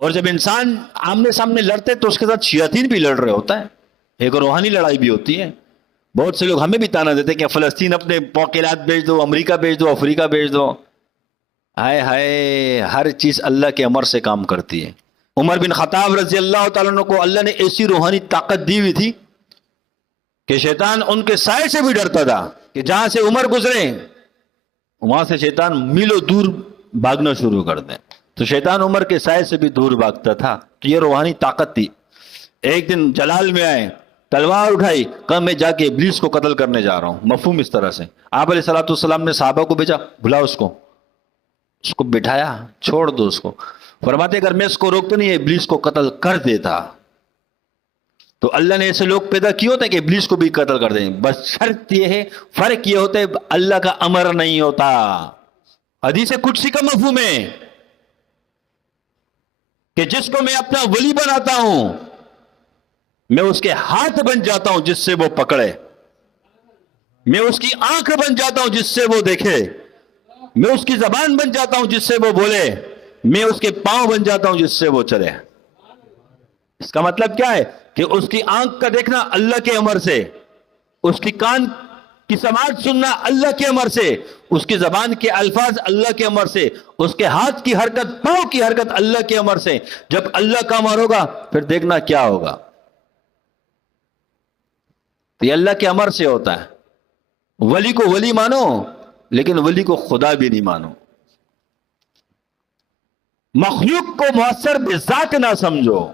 اور جب انسان آمنے سامنے لڑتے تو اس کے ساتھ شیاطین بھی لڑ رہے ہوتا ہے، ایک روحانی لڑائی بھی ہوتی ہے. بہت سے لوگ ہمیں بھی تانا دیتے ہیں کہ فلسطین اپنے موکلات بھیج دو، امریکہ بھیج دو، افریقہ بھیج دو. ہائے ہائے، ہر چیز اللہ کے امر سے کام کرتی ہے. عمر بن خطاب رضی اللہ تعالیٰ عنہ کو اللہ نے ایسی روحانی طاقت دی ہوئی تھی کہ شیطان ان کے سائے سے بھی ڈرتا تھا، کہ جہاں سے عمر گزرے وہاں سے شیطان میلوں دور بھاگنا شروع کر دیں. تو شیطان عمر کے سائے سے بھی دور بھاگتا تھا. تو یہ روحانی طاقت تھی. ایک دن جلال میں آئے، تلوار اٹھائی، کہا میں جا کے ابلیس کو قتل کرنے جا رہا ہوں. مفہوم اس طرح سے آپ علیہ الصلوۃ والسلام نے صحابہ کو بھیجا، بلا اس کو بٹھایا، چھوڑ دو اس کو. فرماتے اگر میں اس کو روکتا نہیں ابلیس کو قتل کر دیتا. تو اللہ نے ایسے لوگ پیدا کیے ہوتے ہیں کہ ابلیس کو بھی قتل کر دیں. بس شرط یہ ہے، فرق یہ ہوتا ہے اللہ کا امر نہیں ہوتا. حدیث قدسی کا مفہوم ہے کہ جس کو میں اپنا ولی بناتا ہوں میں اس کے ہاتھ بن جاتا ہوں جس سے وہ پکڑے، میں اس کی آنکھ بن جاتا ہوں جس سے وہ دیکھے، میں اس کی زبان بن جاتا ہوں جس سے وہ بولے، میں اس کے پاؤں بن جاتا ہوں جس سے وہ چلے. اس کا مطلب کیا ہے کہ اس کی آنکھ کا دیکھنا اللہ کے امر سے، اس کی کان کی سماعت سننا اللہ کے امر سے، اس کی زبان کے الفاظ اللہ کے امر سے، اس کے ہاتھ کی حرکت، پاؤں کی حرکت اللہ کے امر سے. جب اللہ کا امر ہوگا پھر دیکھنا کیا ہوگا. تو یہ اللہ کے امر سے ہوتا ہے. ولی کو ولی مانو لیکن ولی کو خدا بھی نہیں مانو. مخلوق کو مؤثر بذات نہ سمجھو.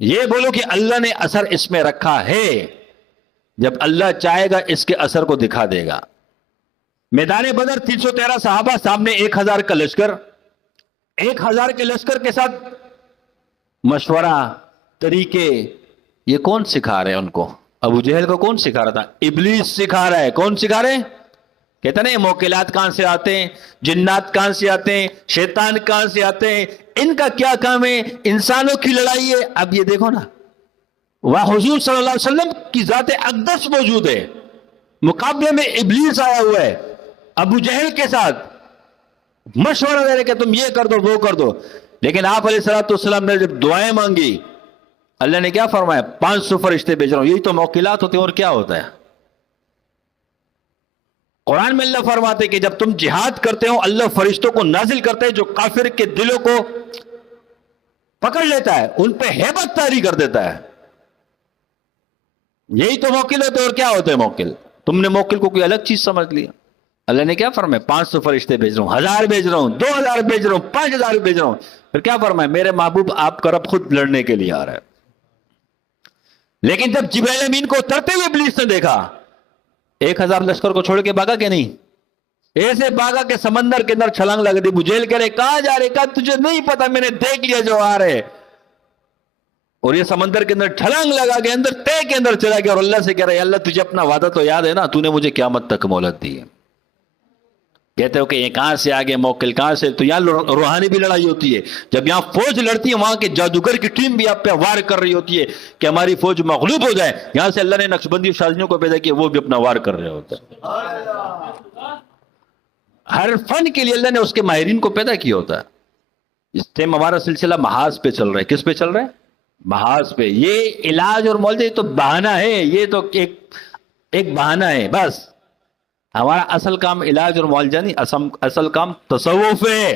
یہ بولو کہ اللہ نے اثر اس میں رکھا ہے، جب اللہ چاہے گا اس کے اثر کو دکھا دے گا. میدان بدر 313 صحابہ، سامنے 1000 کا لشکر. 1000 کے لشکر کے ساتھ مشورہ، طریقے، یہ کون سکھا رہے ہیں ان کو؟ ابو جہل کو کون سکھا رہا تھا؟ ابلیس سکھا رہا ہے. کون سکھا رہے ہیں؟ کہتا نہیں موکلات کہاں سے آتے ہیں، جنات کہاں سے آتے ہیں، شیطان کہاں سے آتے ہیں، ان کا کیا کام ہے، انسانوں کی لڑائی ہے. اب یہ دیکھو نا، وہاں حضور صلی اللہ علیہ وسلم کی ذات اقدس موجود ہے، مقابلے میں ابلیس آیا ہوا ہے ابو جہل کے ساتھ مشورہ دے رہے کہ تم یہ کر دو وہ کر دو. لیکن آپ علیہ الصلوۃ والسلام نے جب دعائیں مانگی اللہ نے کیا فرمایا؟ 500 فرشتے بھیج رہا ہوں. یہی تو موکلات ہوتے ہیں، اور کیا ہوتا ہے؟ قرآن میں اللہ فرماتے کہ جب تم جہاد کرتے ہو اللہ فرشتوں کو نازل کرتے ہیں جو کافر کے دلوں کو پکڑ لیتا ہے، ان پہ ہیبت طاری کر دیتا ہے. یہی تو موکل ہوتے ہیں، اور کیا ہوتے ہیں موکل؟ تم نے موکل کو کوئی الگ چیز سمجھ لیا. اللہ نے کیا فرمایا؟ 500 فرشتے بھیج رہا ہوں، 1000 بھیج رہا ہوں، 2000 بھیج رہا ہوں، 5000 بھیج رہا ہوں. پھر کیا فرمایا؟ میرے محبوب آپ کا رب خود لڑنے کے لیے آ رہا ہے. لیکن جب جبرائیل امین کو اترتے ہوئے ابلیس نے دیکھا، 1000 لشکر کو چھوڑ کے بھاگا کہ نہیں؟ ایسے بھاگا کہ سمندر کے اندر چھلانگ لگ دی. بجھیل کہہ رہے کہاں جا رہے؟ کہا تجھے نہیں پتا، میں نے دیکھ لیا جو آ رہے. اور یہ سمندر کے اندر چھلانگ لگا کے اندر تے کے اندر چلا گیا اور اللہ سے کہہ رہا ہے اللہ تجھے اپنا وعدہ تو یاد ہے نا، تو نے مجھے قیامت تک مہلت دی ہے. کہتے ہو کہ یہ کہاں سے آگے موکل کہاں سے؟ تو یہاں روحانی بھی لڑائی ہوتی ہے. جب یہاں فوج لڑتی ہے وہاں کے جادوگر کی ٹیم بھی آپ پہ وار کر رہی ہوتی ہے کہ ہماری فوج مغلوب ہو جائے. یہاں سے اللہ نے نقشبندی شازنیوں کو پیدا کیا، وہ بھی اپنا وار کر رہے ہوتے ہیں. ہر فن کے لیے اللہ نے اس کے ماہرین کو پیدا کیا ہوتا ہے. اس ٹائم ہمارا سلسلہ محاذ پہ چل رہا ہے. کس پہ چل رہا ہے؟ محاذ پہ. یہ علاج اور معالجہ تو بہانہ ہے، یہ تو ایک بہانہ ہے بس. ہمارا اصل کام علاج اور معالجہ نہیں، اصل کام تصوف ہے.